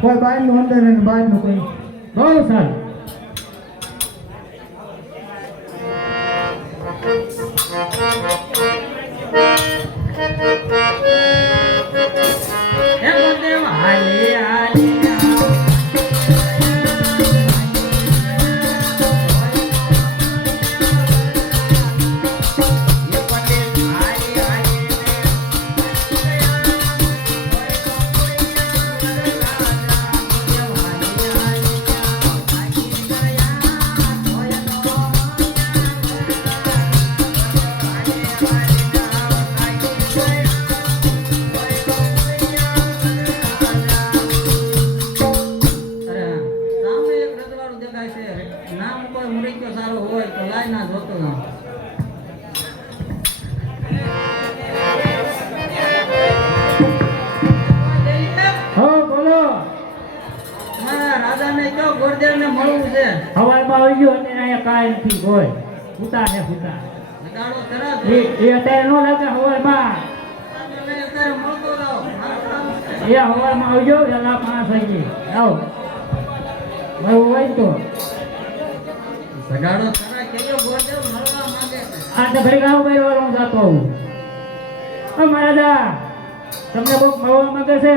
કોઈ બાઈ નું અંદર અને બાઈ નું કોઈ બહુ સારું. તમને બહુ મળવા માંગે છે.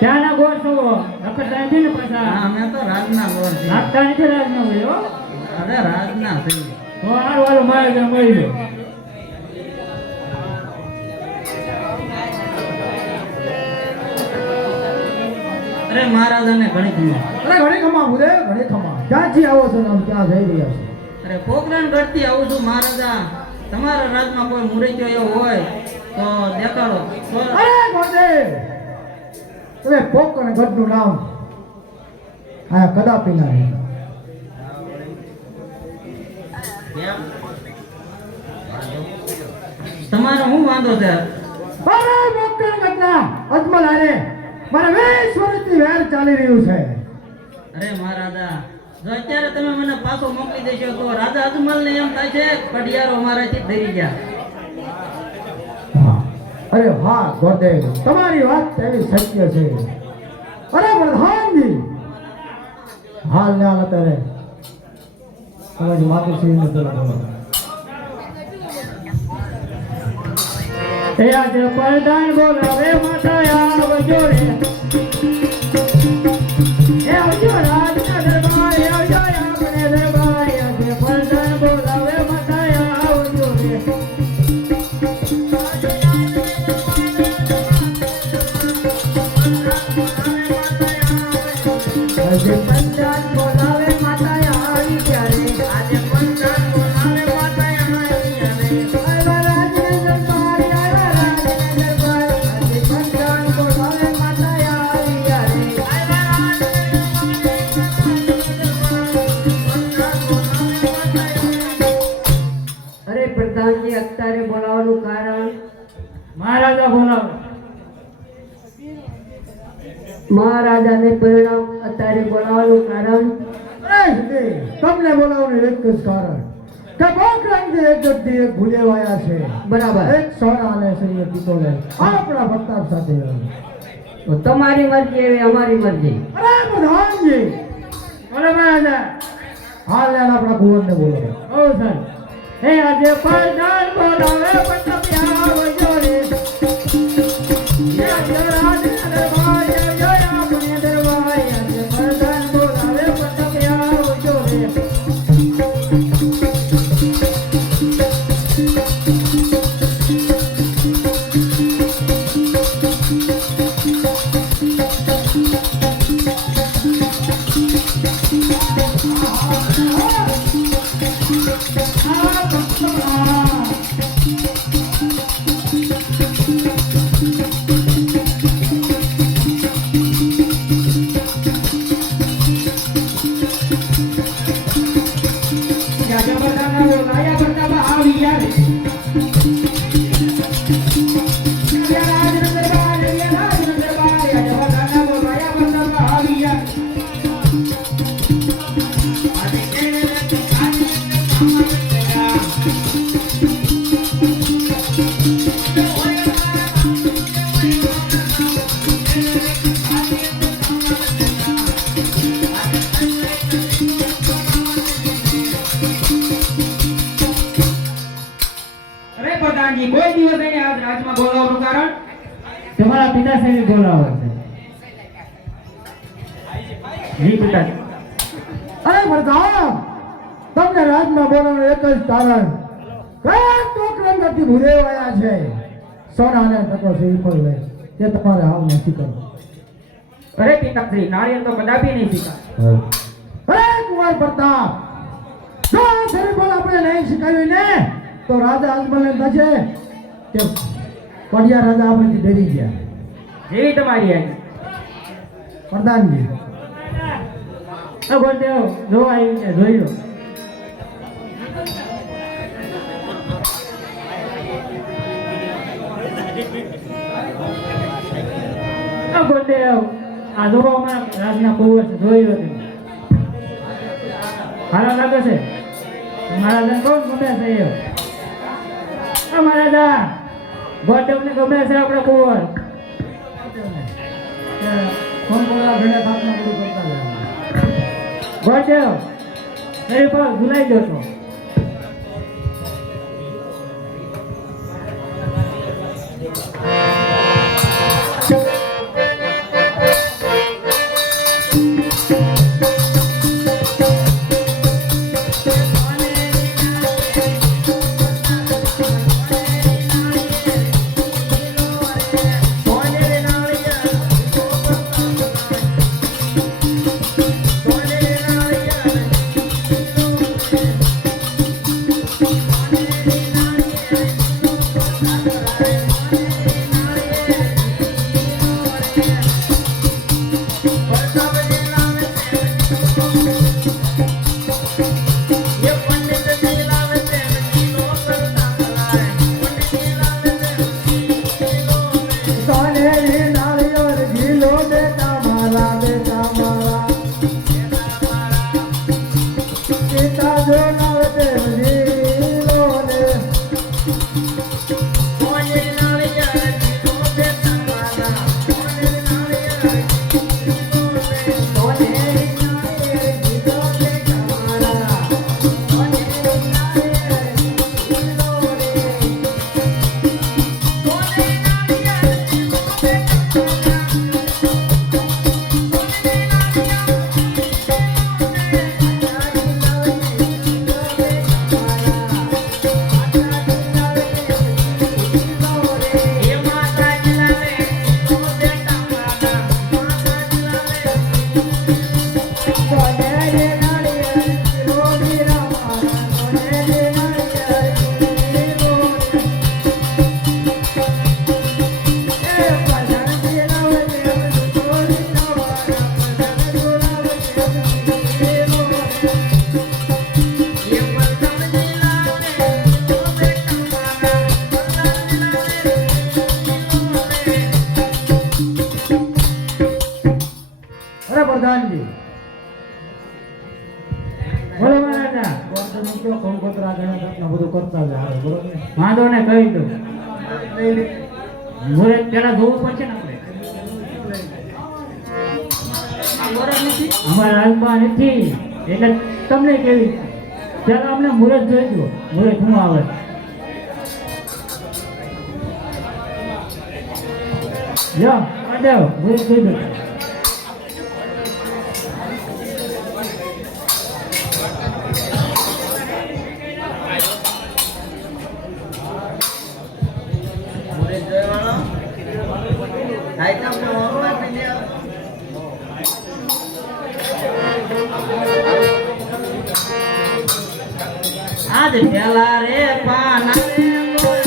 ત્યાંના ગોળ છો રખડતા નથી ને પાછા? અમે તો રાજના ગોળ છે. રાજતા નથી, રાજના હોય. અરે રાજના છે. હારું હારું મારે ત્યાં મળી લો. અરે મહારાજાને ઘણી ખમા. અરે ઘણી ખમા બુદે, ઘણી ખમા. ક્યાંથી આવો છો ને ક્યાં જઈ રહ્યા છો? અરે પોખરણ ગઢથી આવું છું મહારાજા. તમારા રાજમાં કોઈ મુરૈયો એવો હોય તો દેખાડો. અરે ગોડે, તમે પોખરણ ગઢનું નામ આ કદાપી ના લેતા. તમારો શું વાંધો છે? અરે પોખરણ ગઢના અજમલ આરે મારે 20 વર્ષથી વેર ચાલી રહ્યું છે. અરે મહારાજા, જો અત્યારે તમે મને પાછો મોકલી દેશો તો રાજા અજમલ ને એમ થાય છે કડિયારો મારાથી ડરી ગયા. અરે વાહ ગોદેવ, તમારી વાત એવી સત્ય છે. અરે પ્રધાનજી, હાલ ને હાલ અત્યારે તમારી માતુશ્રી ને બોલાવો. એ આજે પ્રધાન બોલાવે માતા આવજો રે. એ આવજો રાજના દરબાર, આવજો આપણે દરબાર. આજે પ્રધાન બોલાવે માતા આવજો રે. આજે પ્રધાન બોલાવે માતા આવી ત્યારે. આજે પ્રધાન બોલાવે માતા આવી ત્યારે. અત્યારે બોલાવવાનું કારણ? મહારાજા બોલાવે. મહારાજાને પરિણામ અત્યારે બોલાવવાનું કારણ? તમને બોલાવવાનું એક જ કારણ કે પોખરણથી એક જગ્યાએ એક ભૂલેવાયા છે. બરાબર. એક સોના અને શરીર પિત્તોલે આપણા પ્રતાપ સાથે. તો તમારી મરજી એવી અમારી મરજી. અરે પ્રધાનજી, બોલો મહારાજા. હાલ આપણા કુંવરને બોલાવો. ઓ સર, હે આજે પ્રધાન બોલાવે પણ આવજો રે. આજે રાજના દરબાર, આવજો આપણે દરબાર. આજે પ્રધાન બોલાવે પણ આવજો રે. રાજા બધાના બોલાયા બધા આવી યાર કોઈ દિવસ એને આજ રાજમાં બોલાવવાનું કારણ તમારા પિતાશ્રી બોલાવે છે. જી પિતાજી. અરે પ્રતાપ, તમને રાજમાં બોલાવવાનું એક જ કારણ ટોકરંગથી ભૂદેવાયા છે. સોનાને તકો શ્રીફળ લે તે તમારે હાવ નથી કરવું. અરે પિતાશ્રી નાળિયેર તો કદાપી નહીં શીખા. અરે કુંવર પ્રતાપ, જો આ શ્રીફળ આપણે નહીં શીખાવ્યું ને તો રાજા અજમલને થશે કે પડિયા રાજા આપણેથી ડરી ગયા. જેવી તમારી આવી પ્રધાનજી ગોળદેવ જો આવ્યું છે જોઈ લો. ગોળદેવ આ જોવો અમારા રાજના કુંવર છે જોઈ લો તમે. સારા લાગે છે મહારાજા કોણ ગમે છે એ મહારાજા ગોળદેવને ગમે છે આપણે કુંવર. કોણ બોલા ઘણા થાપના બધું કરતા જાય. ગોળદેવ શરીર પર ભૂલાઈ ગયો છો. પ્રધાનજી બોલો મહારાજા. કંકોત્રા ઘણા થાપના બધું કરતા જાય. બરોબર ને? વાંધો ને કહી દો. મુહૂર્ત પેલા જોવું પડશે ને આપણે. અમારા હાલમાં નથી એટલે તમને કેવી ચાલો અમને મુહૂર્ત જોઈ દો. મુહૂર્ત શું આવે લો દેવ મુહૂર્ત જોઈ દો. આજ પેલા રે પાના રે પેલા રે પાના રે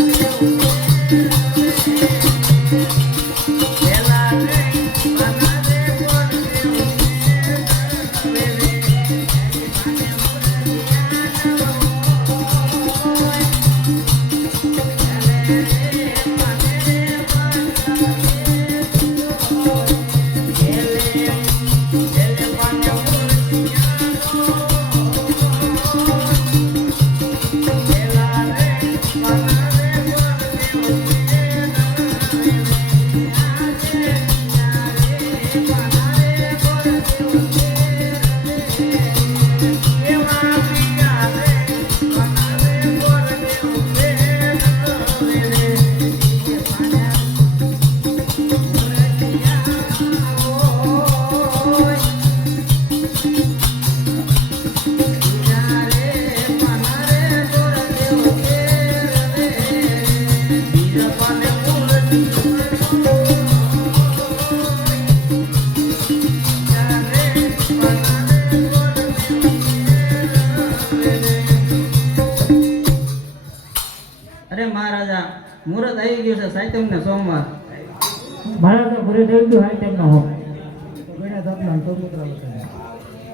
મુહૂર્ત આવી ગયું છે સાતમ ને સોમવાર. મારા તો ઘરે થઈ ગયું હાઈ તેમનો હો ગણ્યા તાપના કંકોત્રા લખાય.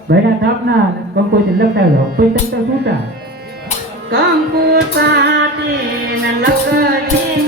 ભાઈના થાપના કંકોત્રી લખતા જાઓ પછી તમ તો છૂટા કંકુ સાટી ને લખતી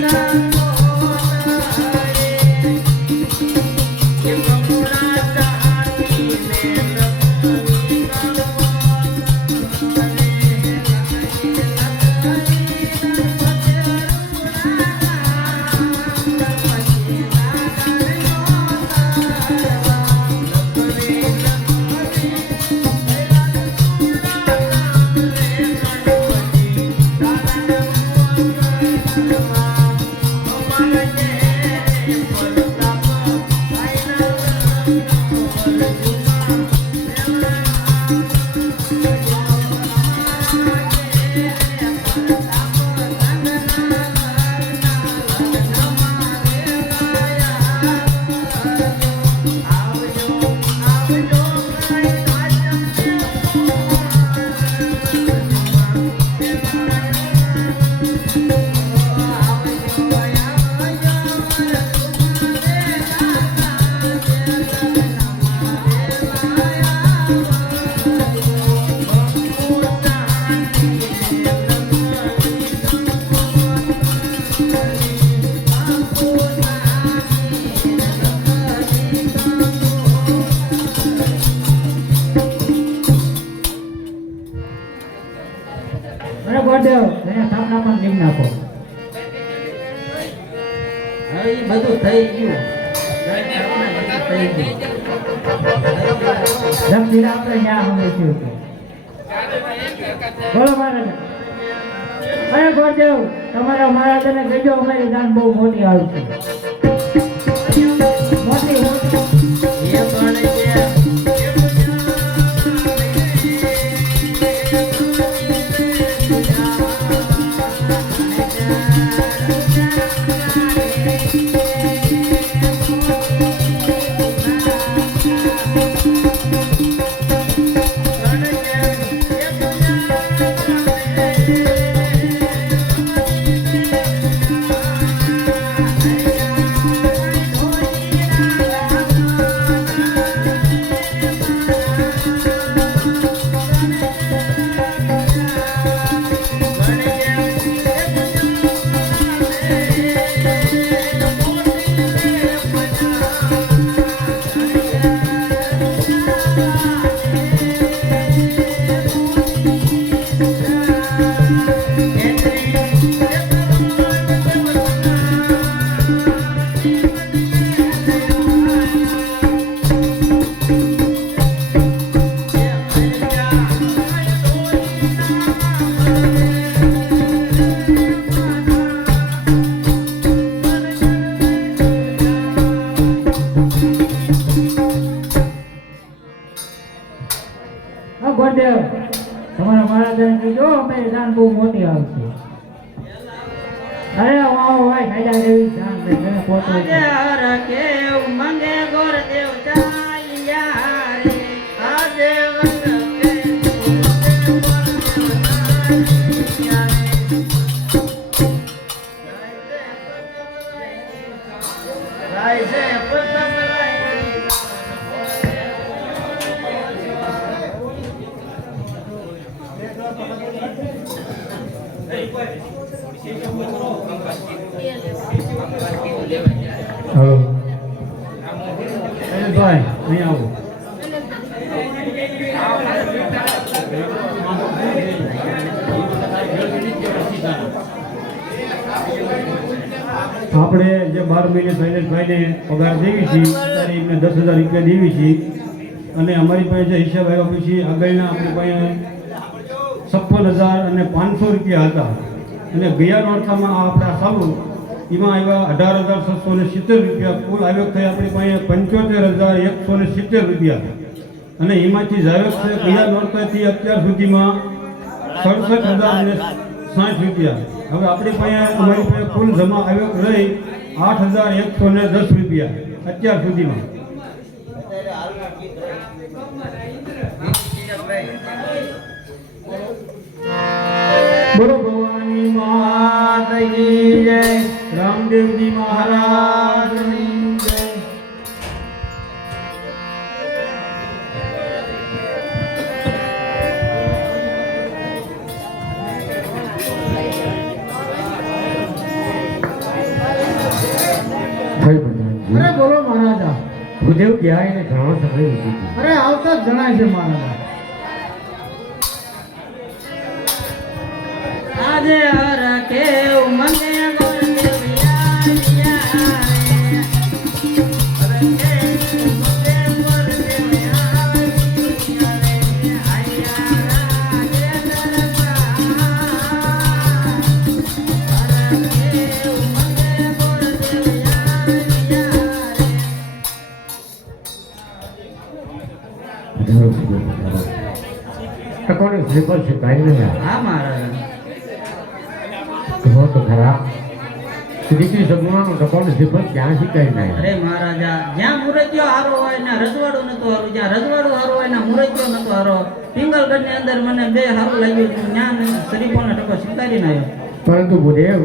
મને ગોડેવ ભાઈના થાપના પણ લીમ નાખો હવે ઈ બધું થઈ ગયું. થઈ ગયું. લક્ષીરા આપણે ન્યા સમજ્યું હતું બોલો મહારાજ અરે ગોડેવ તમારા મહારાજાને કહેજો અમારી દાન બહુ મોટી આવી છે મોટી મોટી એ પણ છે. ગોડેવ તમારા મહારાજાને કહેજો અમારી દાન બહુ મોટી આવશે અરે વાહ ભાઈ ખાજા દેવી દાન લઈને પોતો આજે હરખે ઉમંગે ગોરદેવ ચાલ્યા રે. આજે હરખે રાય છે પ્રથમ હલો ભાઈ અહીં આવો આપણે જે 12 મહિને શૈલેષભાઈને પગાર દેવી છીએ ત્યારે એમને 10,000 રૂપિયા દેવી છીએ અને અમારી પાસે જે હિસાબ આવ્યા પછી આગળના આપણી પાસે 56,500 રૂપિયા હતા અને ગયા નોરતામાં આપણા ચાલુ એમાં આવ્યા 18,670 રૂપિયા કુલ આવ્યો થઈ આપણી પાસે 75,170 રૂપિયા અને એમાંથી જાવક છે ગયા નોરતાથી અત્યાર સુધીમાં 67,060 રૂપિયા. હવે આપણી પાસે અમારી પાસે કુલ જમા આવ્યો રહી 8,110 રૂપિયા અત્યાર સુધીમાં. બોલો ભવાની માત કી જય. ભૂદેવ ગયા એને ઘણો સમય વીતી ગયો. અરે આવતા જ જણાય છે મહારાજા. આજે હરખે ઉમંગે ગોરદેવિયા હરખે ઉમંગે ગોરદેવિયા આયા રાગે દરબાર હરખે ઉમંગે ગોરદેવિયા ટકોરે શ્રીફળ છે કાંઈ નહીં આવે. હા મહારાજા કહો તો ખરા દીકરી સગુણાનું ટકોરે શ્રીફળ ક્યાં શીખાય નહીં. અરે મહારાજા જ્યાં મૂર્તિઓ હારો હોય ને રજવાડું નતું હારું, જ્યાં રજવાડું હારો હોય ને મૂર્તિઓ નતો હારો. પિંગલગઢની અંદર મને બે હારું લાગ્યું હતું, ત્યાં શરીફોને ટકો સ્વીકારીને આવ્યો. પરંતુ ભૂદેવ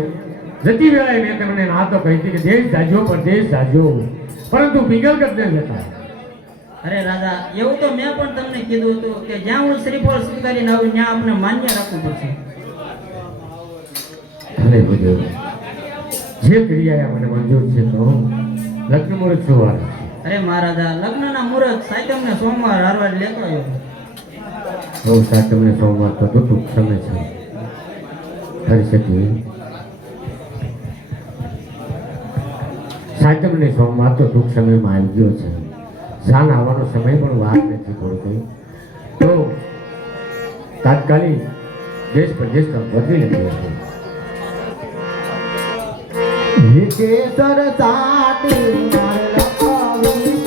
જતી વેળાએ મેં તમને ના તો કહી હતી કે દેશ જાજો પરદેશ જાજો, પરંતુ પિંગલગઢ ન જતા. અરે રાજા એવું તો મેં પણ તમને કીધું હતું કે જ્યાં હું શ્રીફળ સ્વીકારીને આવું ત્યાં આપણે માન્ય રાખવું પડશે. ભલે ભૂદેવ જે ક્રિયા મને મંજૂર છે તો લગ્ન મુહૂર્ત શું વાર છે? અરે મહારાજા લગ્નના મુહૂર્ત સાતમને સોમવાર હારવાર લેતો આવ્યો. બહુ સાતમને સોમવાર તો ટૂંક સમય છે કરી શકીએ. સાતમને સોમવાર તો ટૂંક સમયમાં આવી ગયો છે. જાન આવવાનો સમય પણ વાર નથી થોડું તો તાત્કાલિક દેશ પ્રદેશ બદલી નથી. કેસર સાટી મારે લખાવી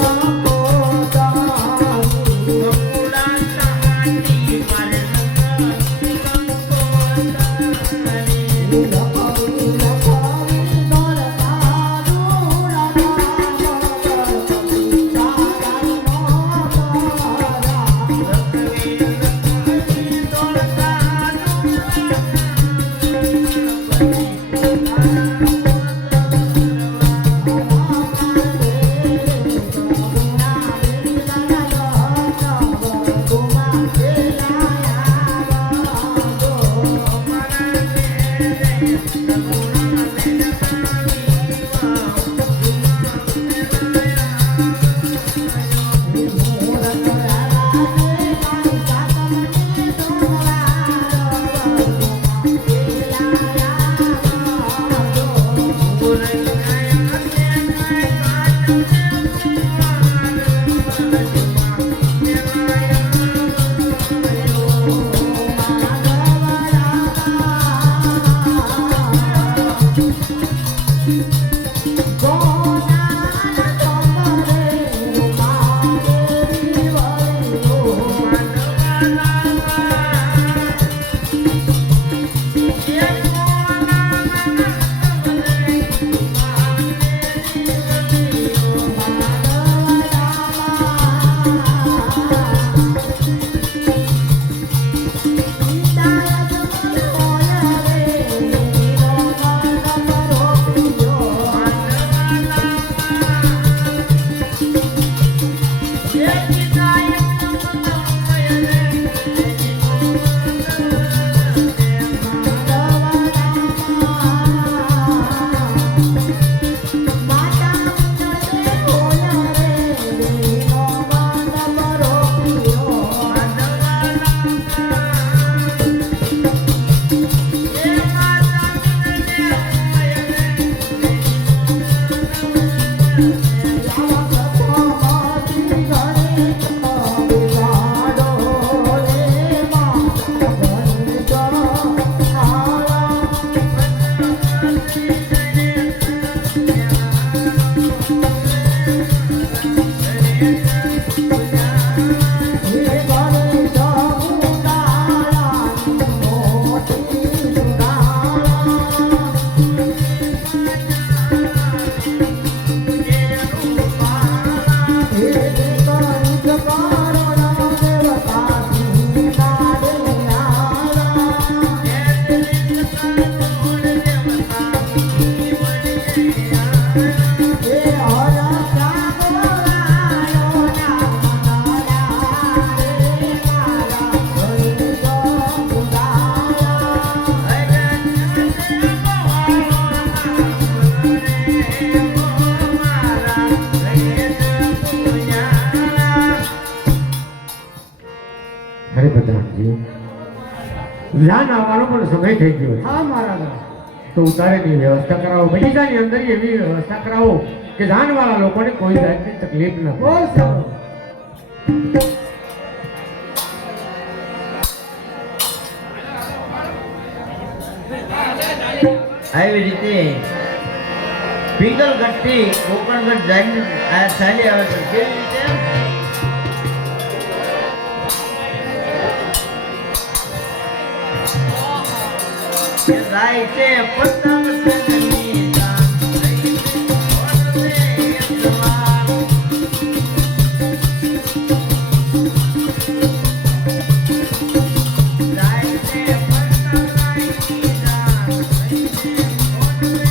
જાન આવવાનો પણ સમય થઈ ગયો છે. હા મહારાજા. તો ઉતારેની વ્યવસ્થા કરાવો, બગીચાની અંદર એવી વ્યવસ્થા કરાવો કે જાનવાળા લોકોને કોઈ જાતની તકલીફ ન બહુ પડે. સારું. આવી રીતે પિંગલગઢથી કોકણગઢ જઈને આ ચાલી આવે છે. કેવી રીતે કે જાય છે પતંગ સનની જાન, ઓરવે એકવાર. જાય છે પતંગની જાન, ઓરવે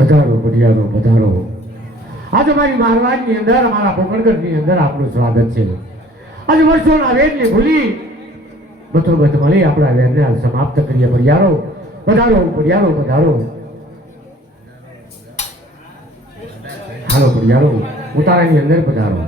પધારો બઢિયારો પધારો. આજે મારી મારવાડની અંદર અમારા પોકણગઢની અંદર આપનું સ્વાગત છે. આજે વર્ષોના વેરને ભૂલી બતોબત મળી આપણા વેરને હાલ સમાપ્ત કરીએ. બઢિયારો પધારો, બઢિયારો પધારો. હાલો બઢિયારો ઉતારાની અંદર પધારો.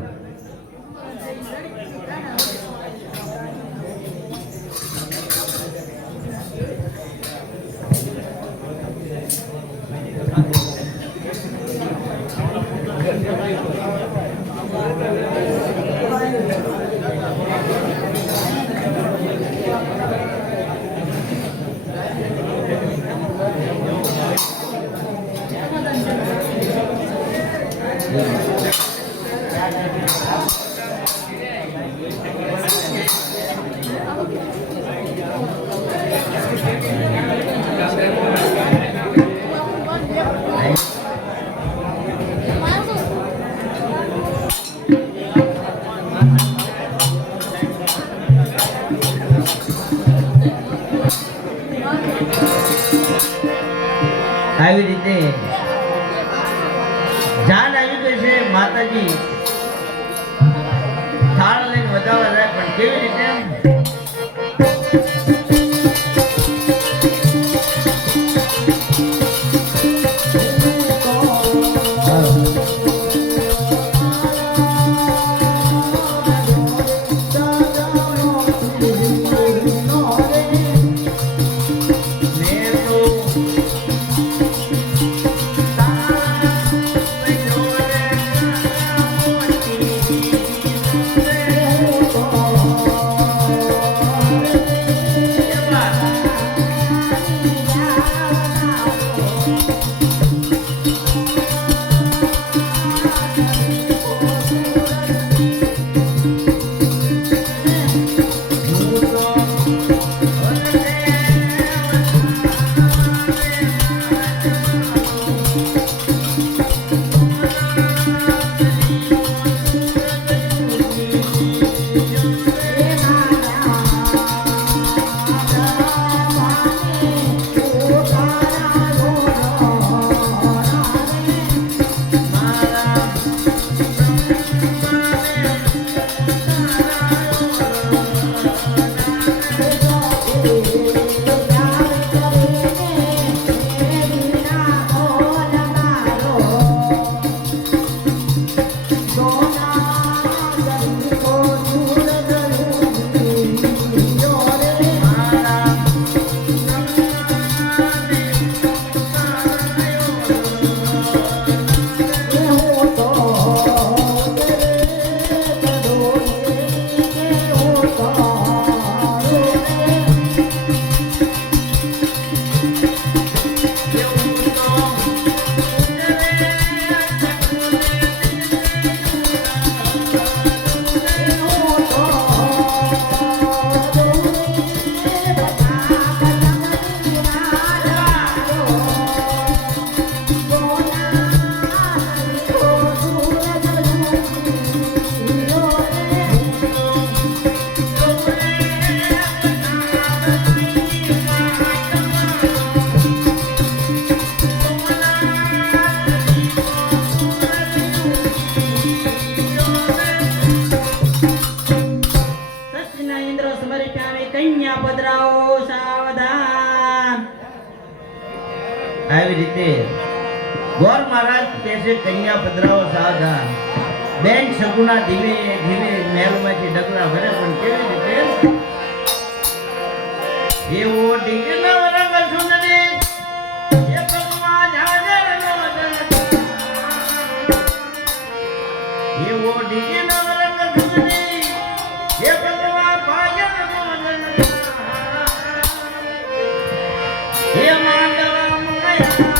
આવી રીતે જાન આવી ગઈ છે. માતાજી થાળ લઈને વધાવા જાય, પણ કેવી રીતે રીતે ગોર મહારાજ કહે છે કન્યા પધરાવો સાવધાન બેન સગુણા ધીમે ધીમે મહેલમાંથી ડગલા ભરે પણ કેવી રીતે એવો ડીગના વરંગ સુંદરી એ પગમાં ઝાઝર નો એવો ડીગના વરંગ સુંદરી એ પગમાં પાયલ નો હે માંડવા મયા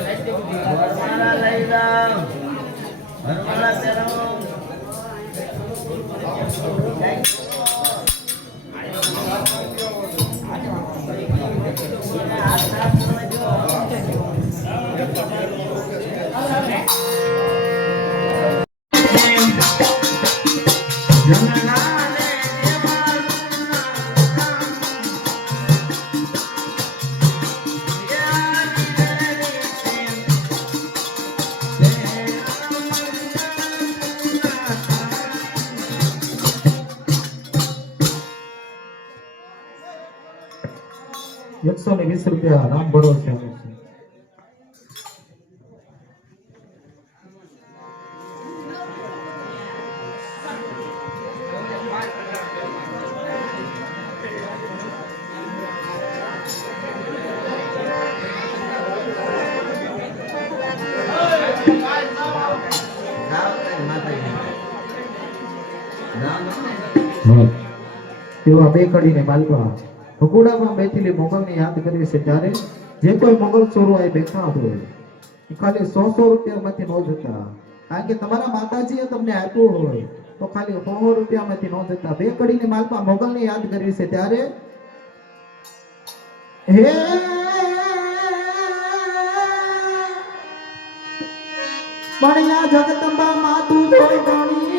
વરમાળા લઈ જાઓ વરમાળા પહેરાવો ₹120 નામ ભરોસે છે. હા એવા બે કડીને માલવા ભગોડામાં બેઠેલી મોગલને યાદ કરી છે ત્યારે જે કોઈ મોગલ ચોરો અહીં બેઠા હોય એ ખાલી 100 રૂપિયામાંથી ન જતા, કારણ કે તમારા માતાજીએ તમને આપ્યું હોય તો ખાલી 100 રૂપિયામાંથી ન જતા. બે કડીને માલવા મોગલને યાદ કરી છે ત્યારે હે બણિયા જગદંબા માતું જોગણી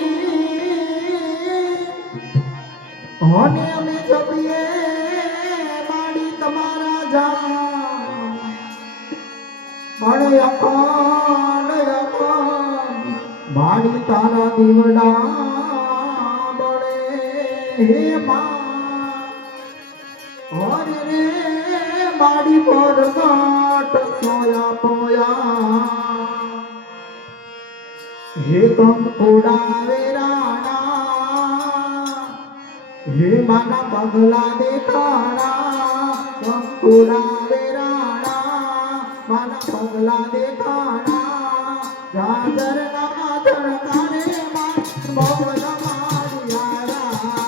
હોને અમે જપીએ માડી તમારા જા બણે અખંડ માડી તારા દીવડા બળે હે મા હોને રે માડી પર કાટ સોયા પોયા હે કંકુડા વેરાણા હે માના પગલા દેખાણા કંકુડા વેરાણા માના પગલા દેખાણા જાગરના ધડકારે માં મોગલા મારિયારા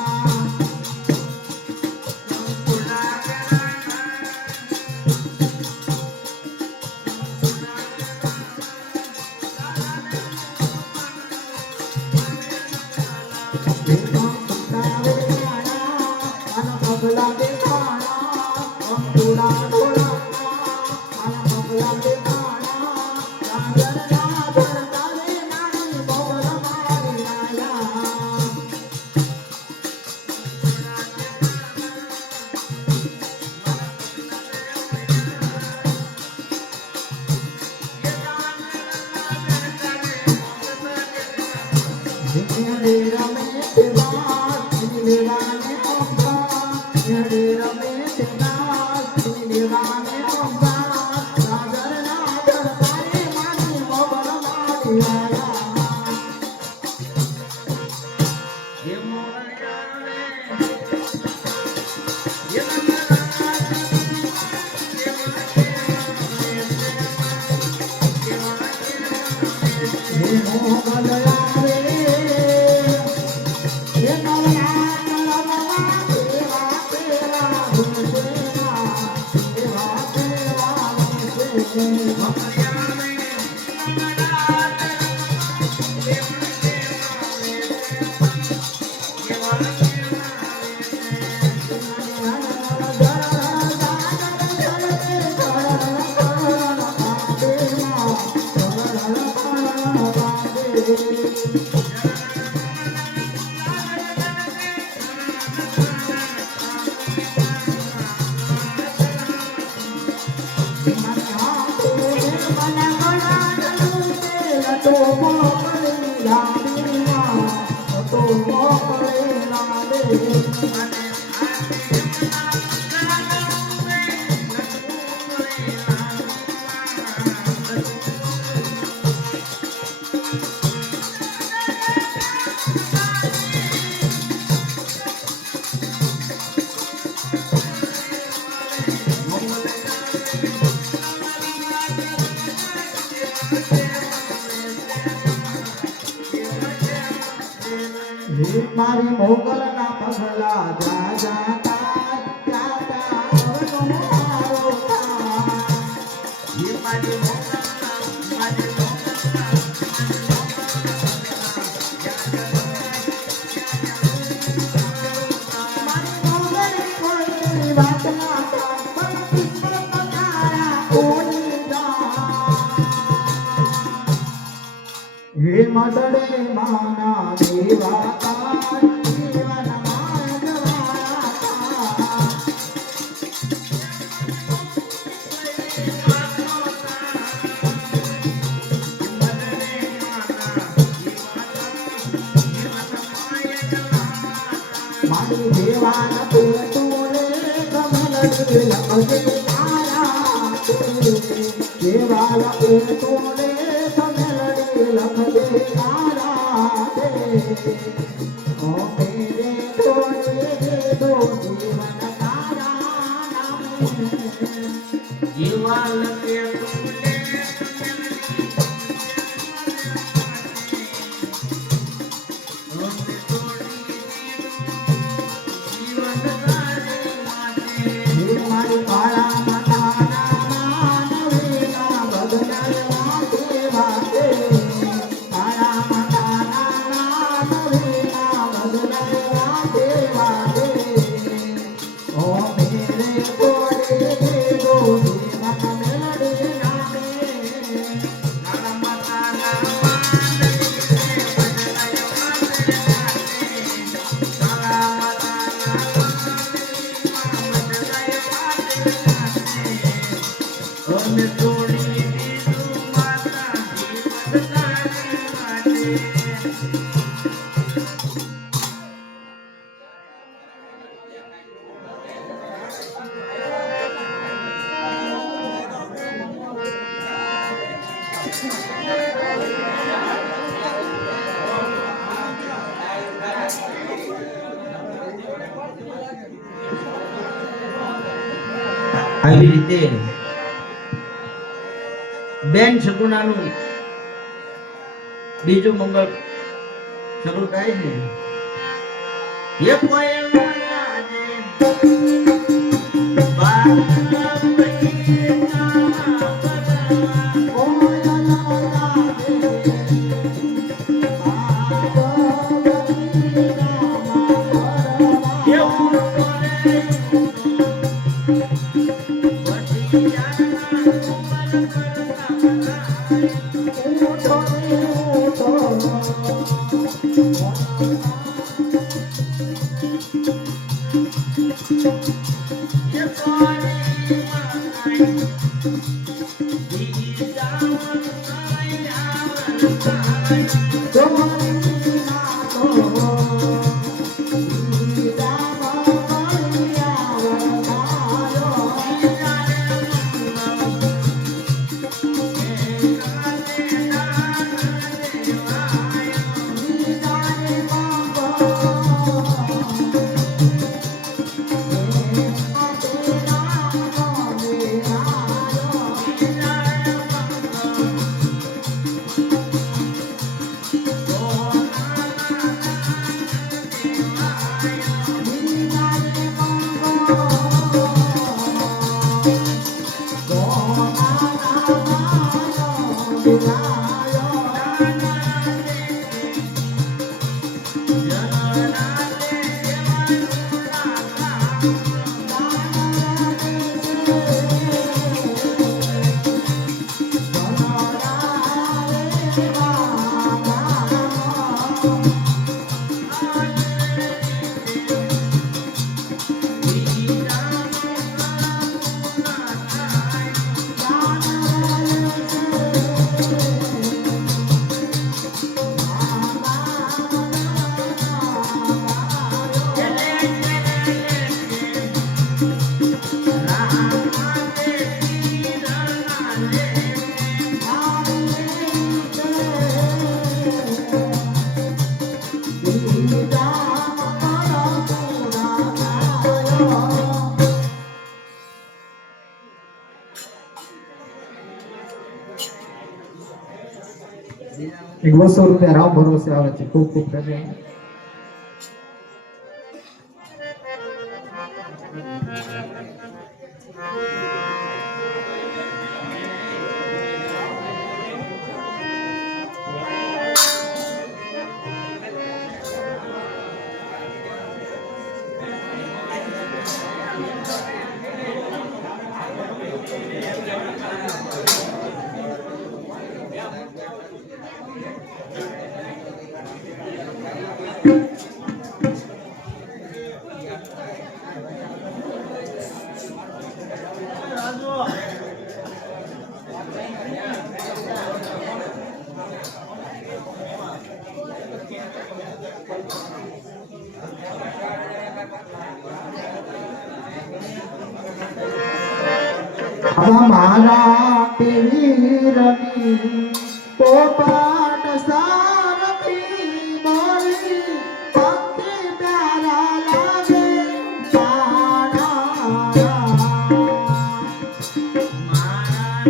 મારી મોગલ ના પગલા જા જા તા તા તા અવનો મારો તા હે મારી મોગલ મારી મોગલ કોઈ વાત ના તા પણ કિસ્મત તારા કોની જા હે મડડે માના દેવા દેવાના તુલે કમલડી લખજે તારા દેવાના તુલે કમલડી લખજે તારા ઓ મેરે તોડે દો જીવન તારા નામે જીવન કે તુલે આવી રીતે બેન સગુણાનું બીજું મંગળ શરૂ થાય છે. એ કોઈ એક 200 રૂપિયા રામ ભરોસે આવે છે. ખૂબ ખૂબ ધન્યવાદ. हमारा वीरनी पोपाट सारथी मोरी भक्ति प्यारा लागे मारा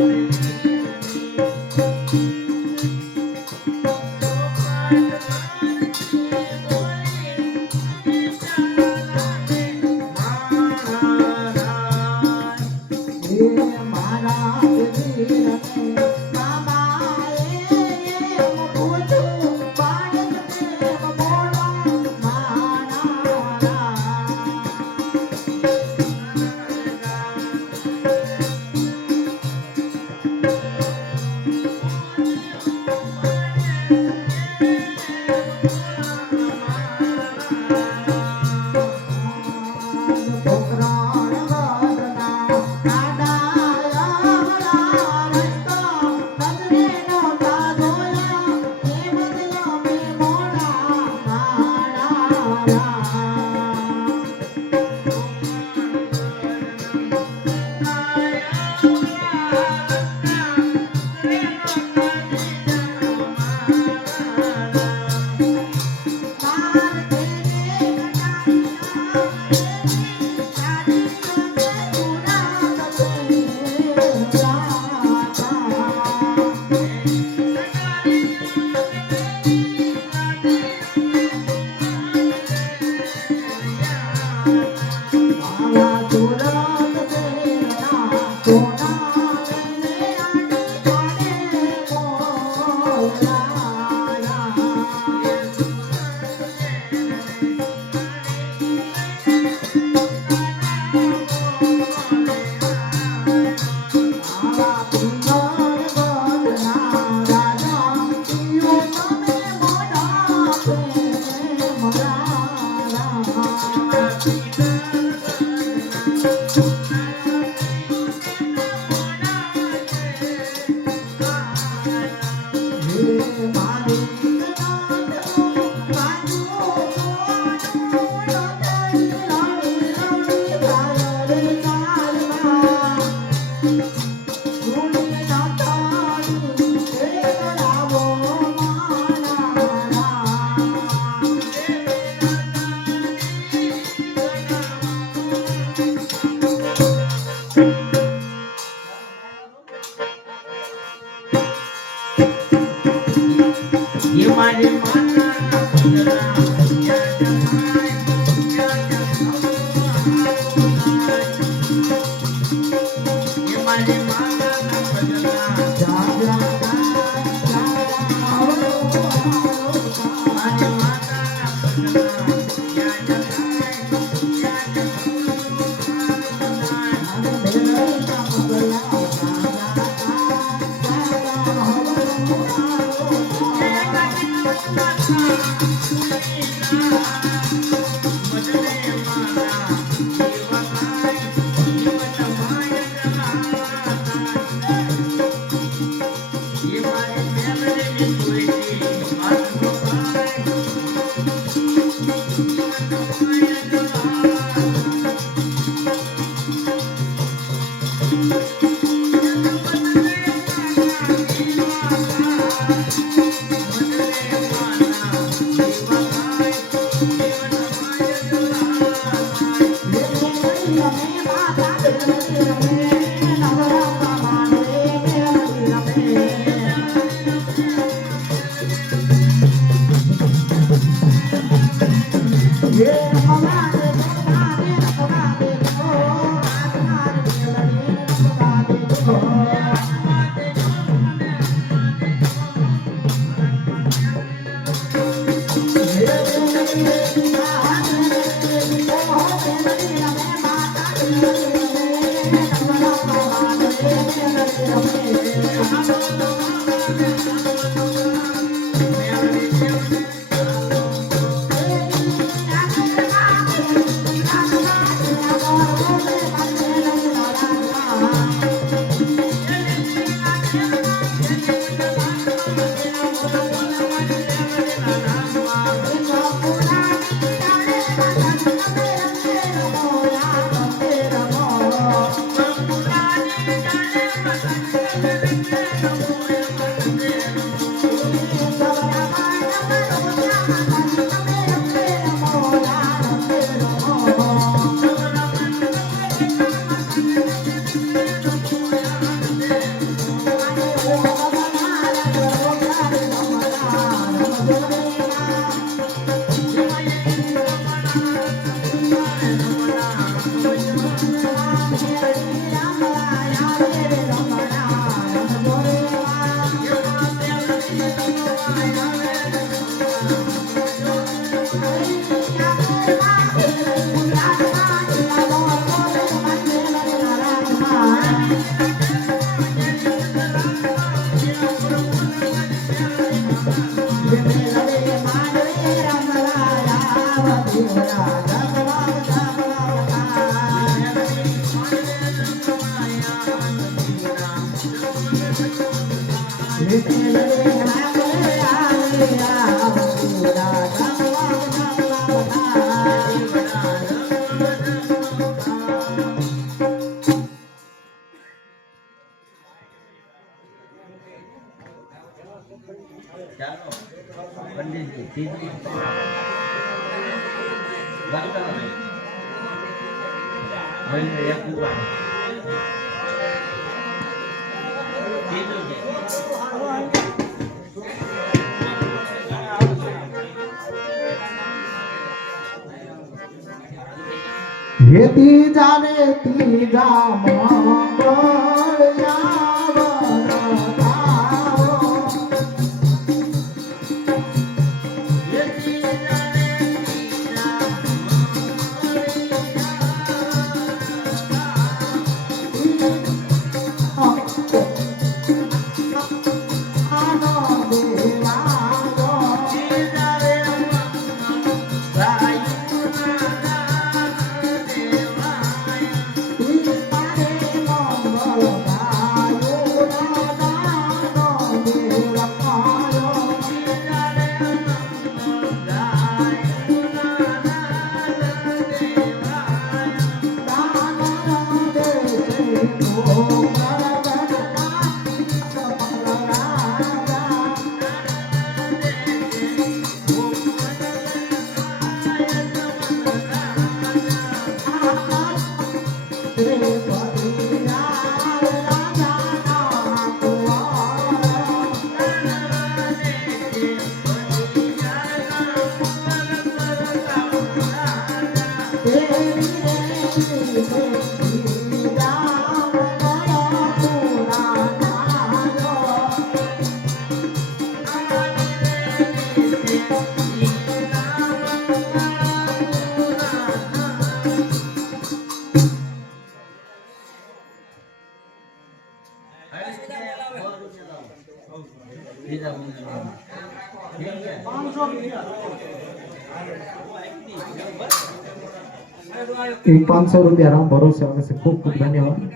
ચાલો પંડિતજી તીજી ગાતા હોય એક ઉભા તીજું છે હેતી જાને તીજા મંગળ एक 500 रुपया राम भरोसे आवे से खूब खूब धन्यवाद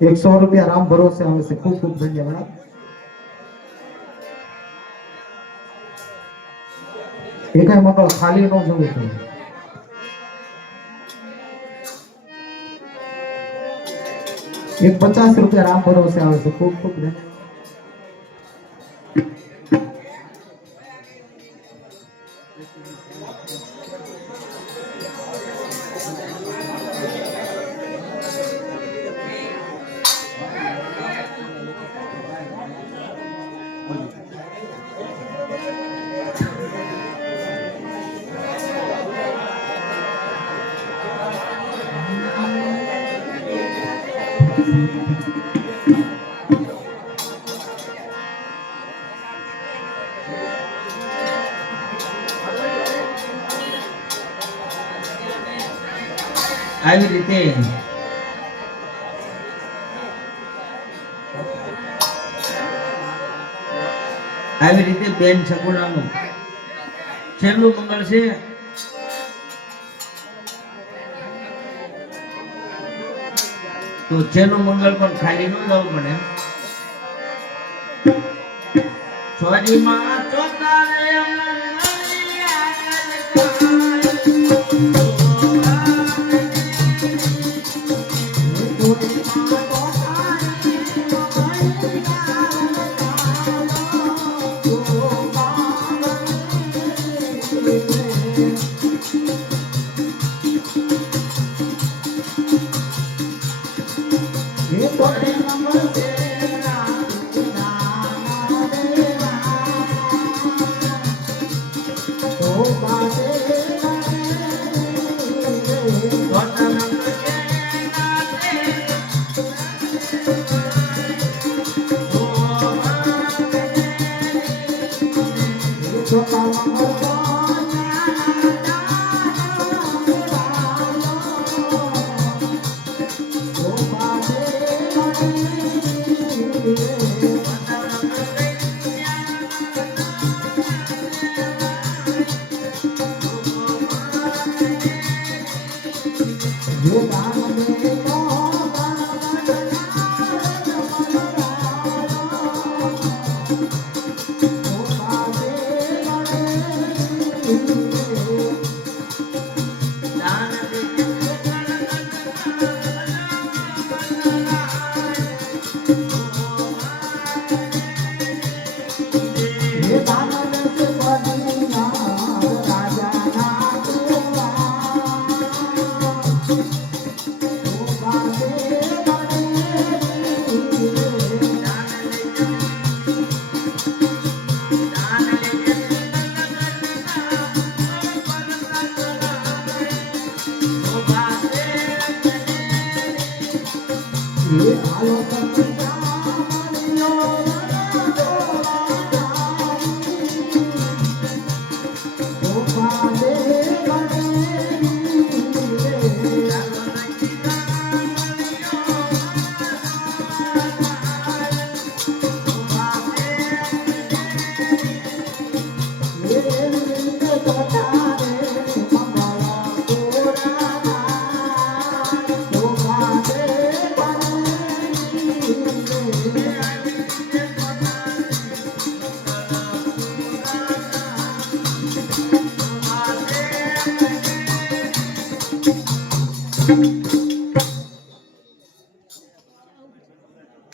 100 रुपया राम भरोसे आवे से खूब खूब धन्यवाद एक है मगर खाली न जवे तो एक 50 रुपया राम भरोसे आवे से खूब खूब धन्यवाद આવી રીતે બેન સગુણાનું છેલ્લું મંગળ છે તો છેલ્લું મંગળ પણ ખાલી ન જવું પડે છોરી માં ચોકારે મંગળિયા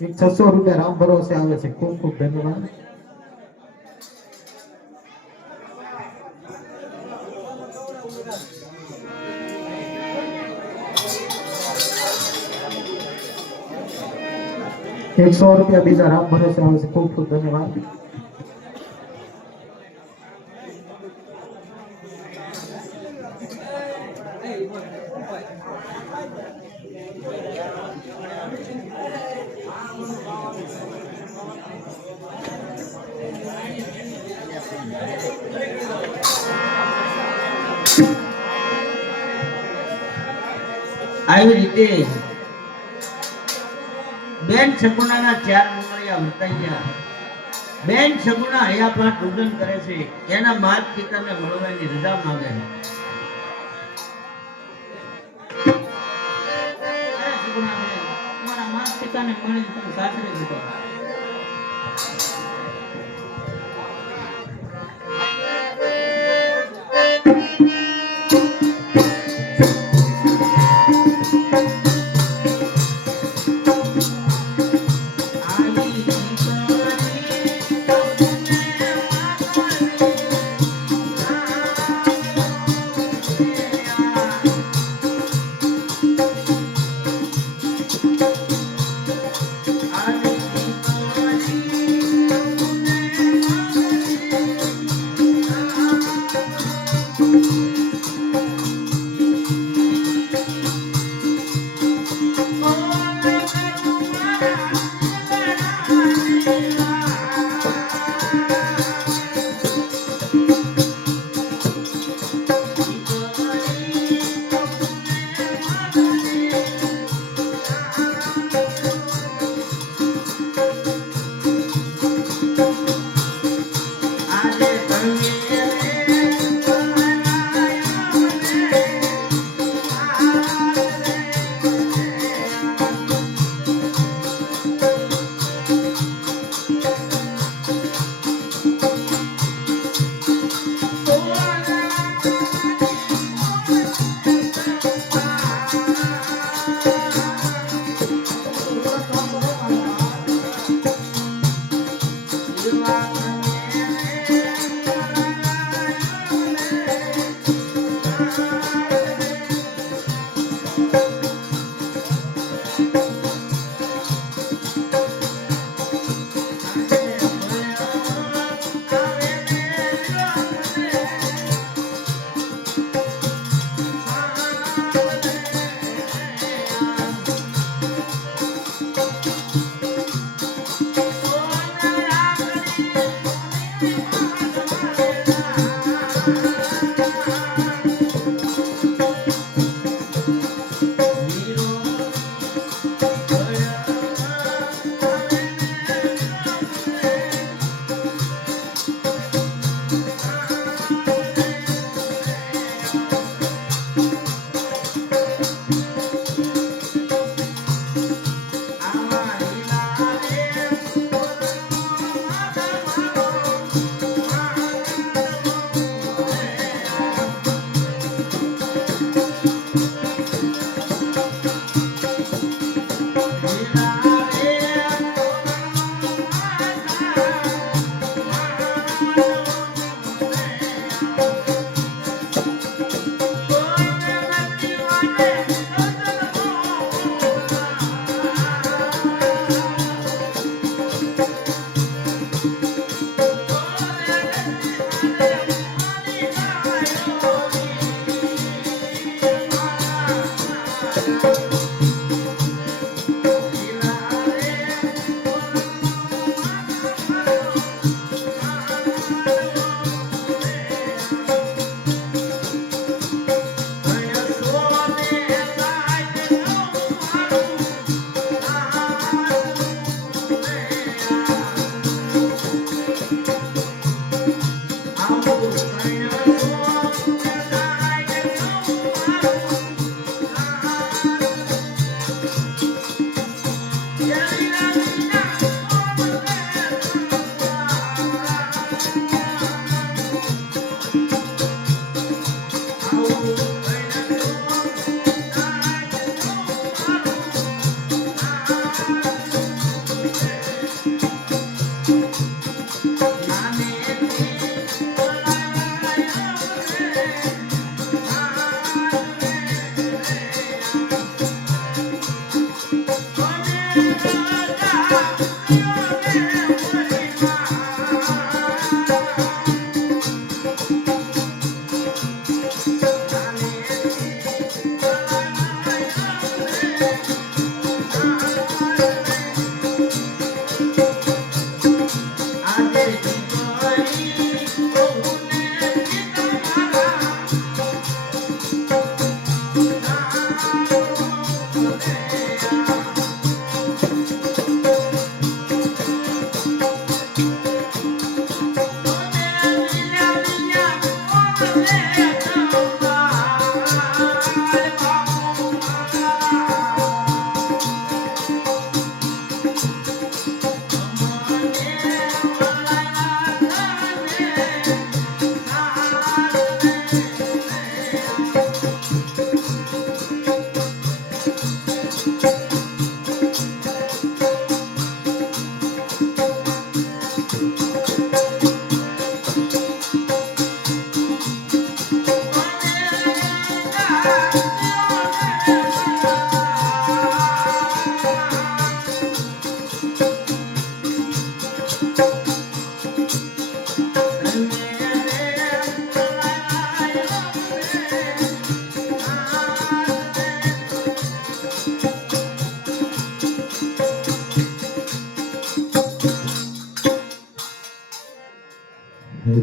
₹600 રામ ભરોસે આવે છે. ખૂબ ખૂબ ધન્યવાદ. ₹100 બીજા રામ ભરોસે આવે છે. ખૂબ ખૂબ ધન્યવાદ. આવી રીતે બેન સગુણાના 4 મંગળિયા વર્તાઈ ગયા. બેન સગુણા હયાપાટ રુદન કરે છે, એના માત પિતાને મળવાની રજા માંગે છે. અરે સગુણાબેન, તમારા માતા પિતાને મળીને તમે સાસરે જતો. આ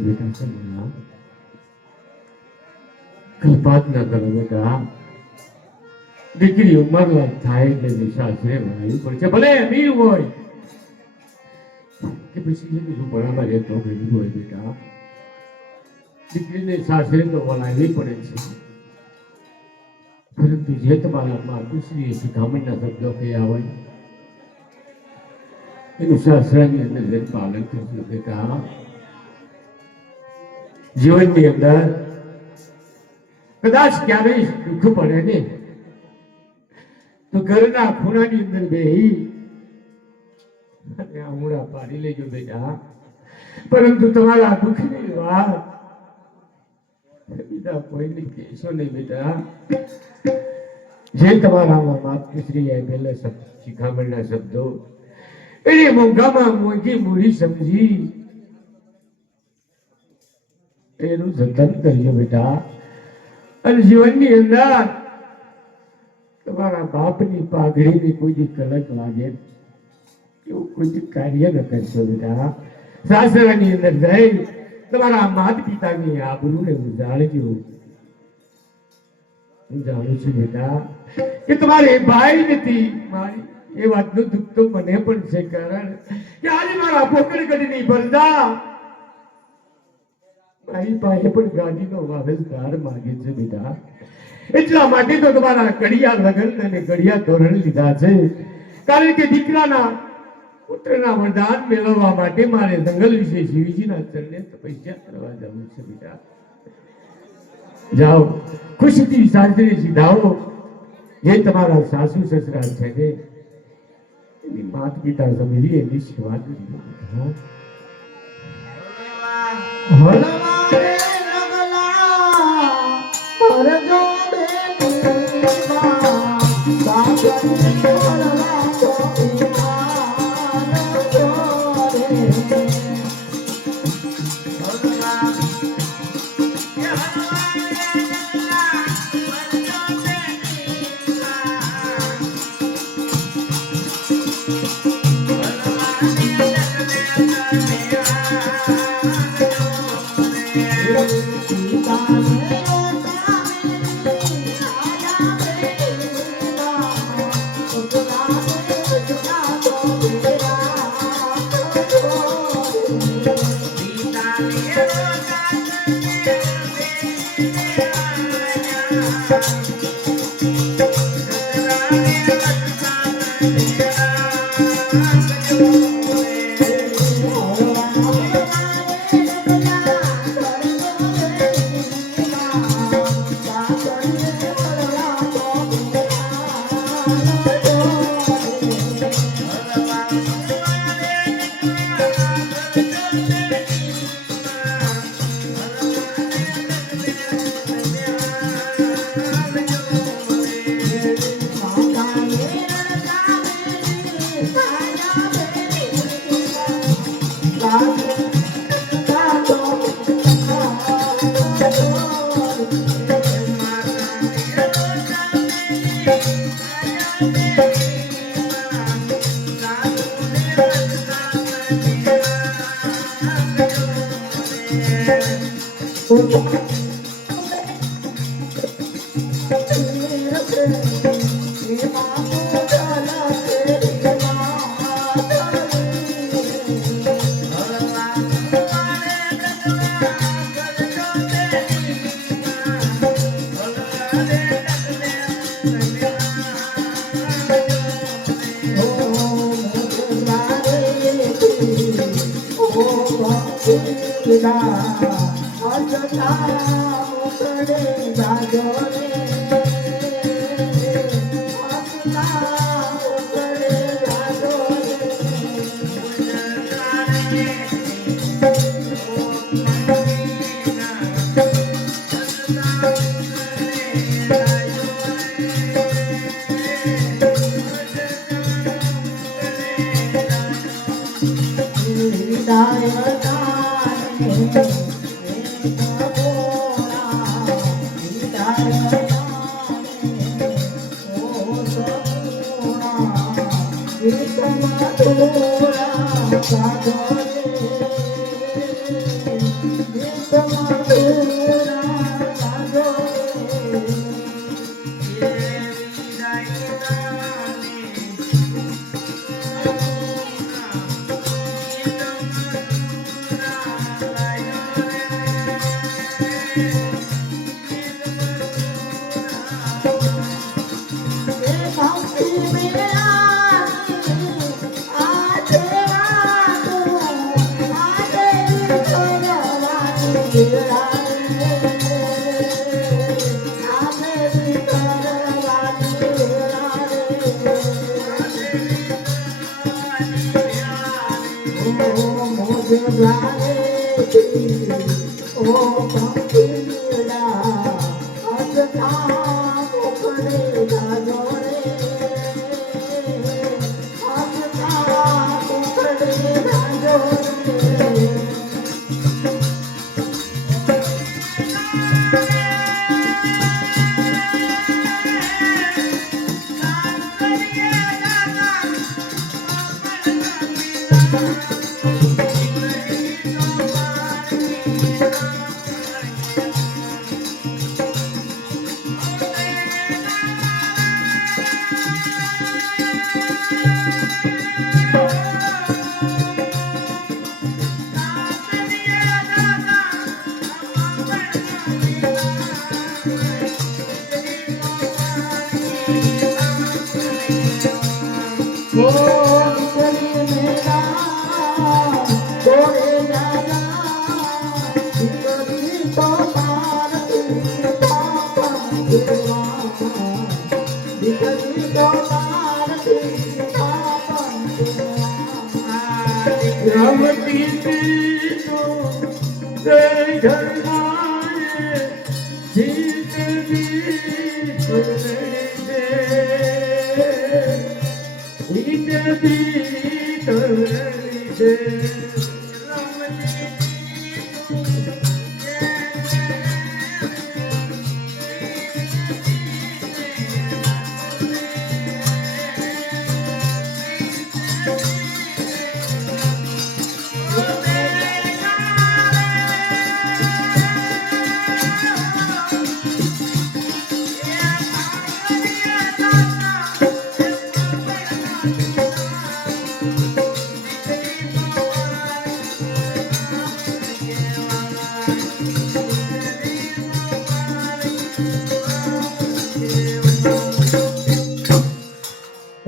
બેટા સમજ્યા કલ્પાત ન કરો બેટા દીકરી ઉંમરલાયક થાય એટલે નિશાસ્ત્રે ભણાવી પડશે ભલે અમીર હોય કે પછી એ બીજું ભણાવવા રહેતો ગરીબ હોય બેટા દીકરીને સાસરે તો વળાવવી પડે છે પરંતુ જે તમારા માતુશ્રીએ શિખામણના શબ્દો કહ્યા હોય એનું શાસ્ત્રની અંદર જે પાલન કરજો બેટા જીવનની અંદર કદાચ ક્યારેય દુઃખ પડે ને તો ઘરના ખૂણાની અંદર બેહી અને આંગળા પાડી લેજો બેટા પરંતુ તમારા દુઃખની વાત બીજા કોઈને કહેશો નહીં બેટા જે તમારા માતૃશ્રીએ પહેલા શિખામણના શબ્દો એને મોંઘામાં મોંઘી મૂડી સમજી એનું જતન કરજો બેટા અને જીવનની અંદર તમારા બાપની પાઘડીની કોઈ કલક લાગે એવું કોઈ કાર્ય ન કરશો બેટા સાસરાની અંદર જઈ તમારા માત પિતાની આબરૂને ઉજાળજો હું જાણું છું બેટા કે તમારે ભાઈ નથી મારી એ વાતનું દુઃખ તો મને પણ છે કારણ કે આજે મારા પોકરગઢની બરદા મારી પાસે પણ ગાડીનો વારસદાર માંગે છે બેટા એટલા માટે તો તમારા કડિયા લગ્ન અને કડિયા તોરણ લીધા છે કારણ કે દીકરાના પુત્રના વરદાન મેળવવા માટે મારે જંગલ વિશે શિવજીના ચરણે તપસ્યા કરવા જવું છે બેટા જાઓ ખુશીથી સાંજરે સીધાઓ જે તમારા સાસુ સસરા છે ને એની માત પિતા સમજી એની સેવા કરજો બેટા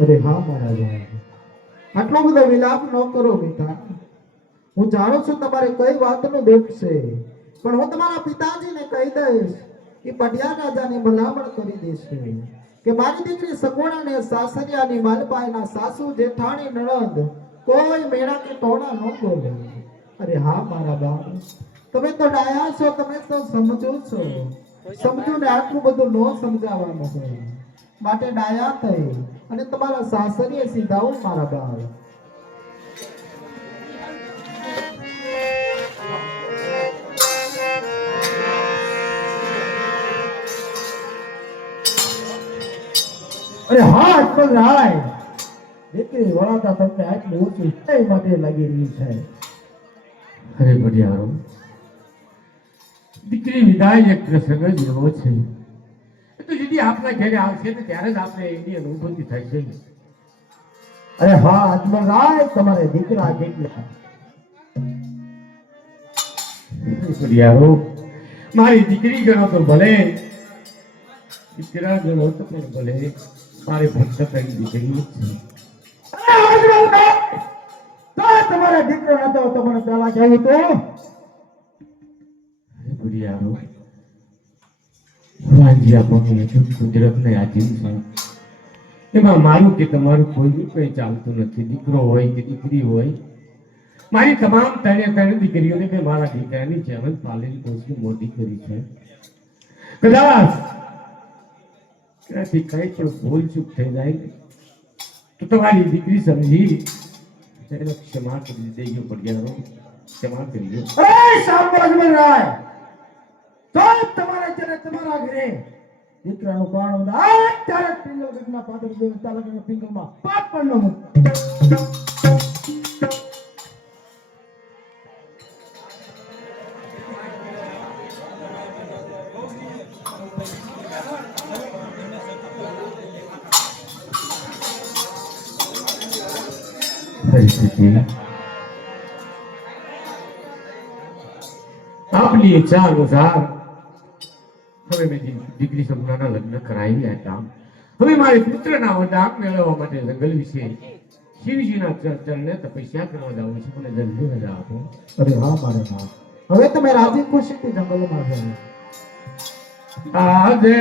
અરે હા મારા ભાઈ, આટલો બધો વિલાપ ન કરો બેટા. હું જાણું છું તમારે કઈ વાતનું દુઃખ છે, પણ હું તમારા પિતાજીને કહી દઈશ કે પટિયા રાજાની ભલામણ કરી દેશે કે મારી દીકરી સગુણાને સાસરિયાની માલપાઈના સાસુ જેઠાણી નણંદ કોઈ મેળા કે ટોણા ન બોલે. અરે હા મારા બાપ, તમે તો ડાયા છો, તમે તો સમજો છો. સમજો ને આટલું બધું ન સમજાવવાનું હોય માટે ડાયા થઈ અને તમારા સાસરીએ સીધાઓ મારા બાપ. અરે હા અટપલ રાય, દીકરી વળાતા તમને આટલું ઓછું કઈ માટે લાગી રહ્યું છે? અરે ભડિયારો, દીકરી વિદાય એક પ્રસંગ જ એવો છે. એ તો જેથી આપના ઘરે આવશે ને ત્યારે જ આપણે એની અનુભૂતિ થાય છે. અરે હા અટપલ રાય, તમારે દીકરા કેટલા? ભડિયારો, મારી દીકરી ગણો તો ભલે, દીકરા ગણો તો પણ ભલે, મારે ભક્ત કરી દીકરી છે. તમારા દીકરો નતો તો મને પેલા કહેવું તો. ભડિયારો, વાંજિયા ભગવાન કુદરતને આધીન છે. એમાં મારું કે તમારું કોઈ કઈ ચાલતું નથી. દીકરો હોય કે દીકરી હોય, મારી તમામ ત્રણે દીકરીઓને મેં મારા દીકરાની જેમ જ પાલન પોષી મોટી કરી છે. કદાચ ત્યાંથી કઈ પણ ભૂલ ચૂક થઈ જાય તો તમારી દીકરી સમજી એને ક્ષમા કરી દેજો. ભડિયારો, ક્ષમા કરજો. અરે સાંભળો રાય, તો તમારે જ્યારે તમારા ઘરે દીકરાનું પાણ આ ત્યારે પિંગલ ગઢના પાદર દેવ તાલુકાના પિંગલમાં પાપ પણ ન મૂક. આપની ઈચ્છા અનુસાર હવે મેં દીકરી સગુણાના લગ્ન કરાવી હતા. હવે મારે પુત્રના વરદાન મેળવવા માટે જંગલ વિશે શિવજીના ચરણે તપસ્યા કરવા જવું છે. મને જલ્દી રજા આપો. અરે હા મારા બાપ, હવે તમે રાજી ખુશીથી જંગલમાં જાઓ. આજે